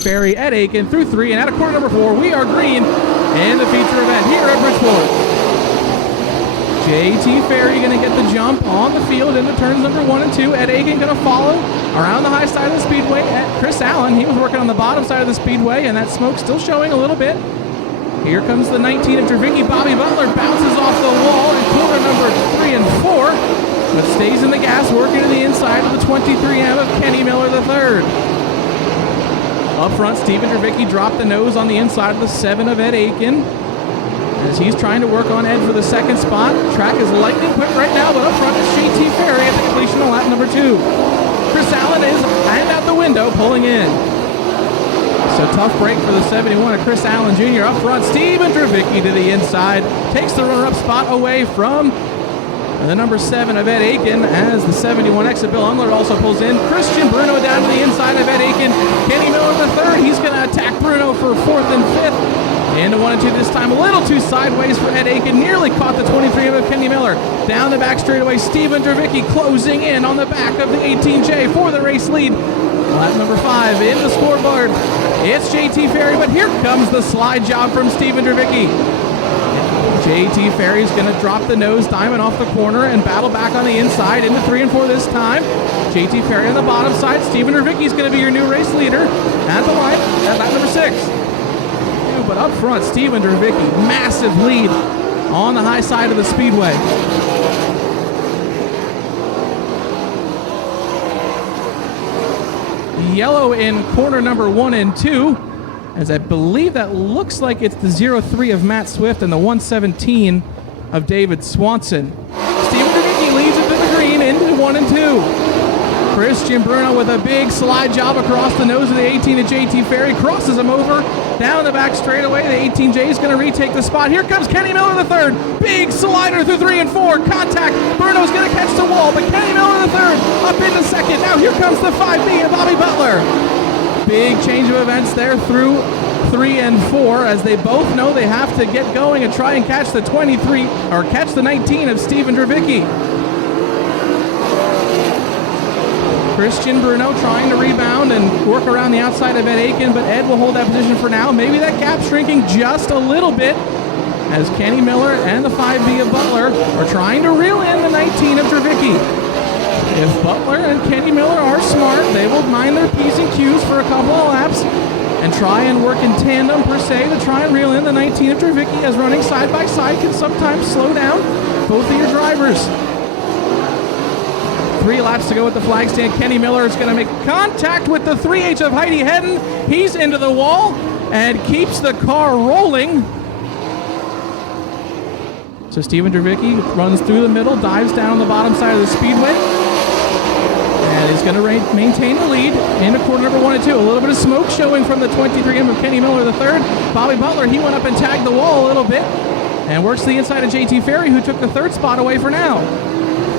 Ferry, Ed Aiken through 3, and out of corner number 4, we are green in the feature event here at Bridgeport. JT Ferry going to get the jump on the field into turns number 1 and 2. Ed Aiken going to follow around the high side of the speedway. Chris Allen, he was working on the bottom side of the speedway, and that smoke still showing a little bit. Here comes the 19 of Dravicki. Bobby Butler bounces off the wall in corner number 3 and 4, but stays in the gas, working to the inside of the 23M of Kenny Miller III. Up front, Steven Dravicki dropped the nose on the inside of the 7 of Ed Aiken, as he's trying to work on Ed for the second spot. Track is lightning quick right now, but up front is JT Ferry at the completion of lap number 2. Chris Allen is hand out the window, pulling in. So tough break for the 71 of Chris Allen Jr. Up front, Steven Dravicki to the inside, takes the runner-up spot away from the number 7 of Ed Aiken, as the 71 exit Bill Umler also pulls in. Christian Bruno down to the inside of Ed Aiken. Kenny Miller III, he's going to attack Bruno for 4th and 5th. Into 1 and 2 this time, a little too sideways for Ed Aiken, nearly caught the 23 of Kenny Miller. Down the back straightaway, Steven Dravicki closing in on the back of the 18J for the race lead. Lap number 5 in the scoreboard. It's JT Ferry, but here comes the slide job from Steven Dravicki. JT Ferry's going to drop the nose diamond off the corner and battle back on the inside into 3 and 4 this time. JT Ferry on the bottom side. Steven Dravicki's going to be your new race leader at the line at lap number 6. But up front, Steven Dravicki, massive lead on the high side of the speedway. Yellow in corner number 1 and 2, as I believe that looks like it's the 03 of Matt Swift and the 117 of David Swanson. Steven Dravicki leads into the green into 1 and 2. Christian Bruno with a big slide job across the nose of the 18 of JT Ferry, crosses him over, down the back straightaway. The 18J is going to retake the spot. Here comes Kenny Miller III, big slider through 3 and 4, contact. Bruno's going to catch the wall, but Kenny Miller III up into second. Now here comes the 5B of Bobby Butler. Big change of events there through 3 and 4, as they both know they have to get going and try and catch the 23 or catch the 19 of Steven Dravicki. Christian Bruno trying to rebound and work around the outside of Ed Aiken, but Ed will hold that position for now. Maybe that gap shrinking just a little bit, as Kenny Miller and the 5B of Butler are trying to reel in the 19 of Dravicki. If Butler and Kenny Miller are smart, they will mind their P's and Q's for a couple of laps and try and work in tandem per se to try and reel in the 19 of Dravicki, as running side by side can sometimes slow down both of your drivers. 3 laps to go at the flag stand. Kenny Miller is going to make contact with the 3H of Heidi Hedden. He's into the wall and keeps the car rolling. So Steven Dravicki runs through the middle, dives down the bottom side of the speedway, and he's going to maintain the lead into corner number 1 and 2. A little bit of smoke showing from the 23M of Kenny Miller III. Bobby Butler, he went up and tagged the wall a little bit and works to the inside of JT Ferry, who took the 3rd spot away for now.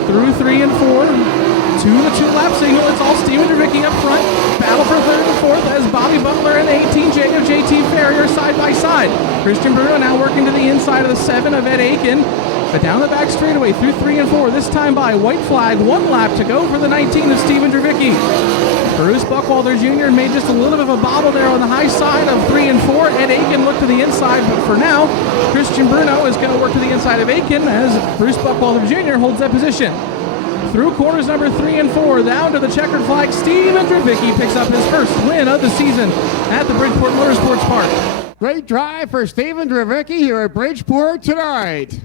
Through 3 and 4, to the 2-lap signal. It's all Steven Dravicki up front. Battle for 3rd and 4th as Bobby Butler and the 18J of JT Ferry are side by side. Christian Bruno now working to the inside of the 7 of Ed Aiken, but down the back straightaway through 3 and 4. This time by white flag, 1 lap to go for the 19 of Steven Dravicki. Bruce Buckwalter Jr. made just a little bit of a bobble there on the high side of 3 and 4. Ed Aiken looked to the inside, but for now, Christian Bruno is going to work to the inside of Aiken as Bruce Buckwalter Jr. holds that position. Through corners number 3 and 4, down to the checkered flag, Steven Dravicki picks up his first win of the season at the Bridgeport Motorsports Park. Great drive for Steven Dravicki here at Bridgeport tonight.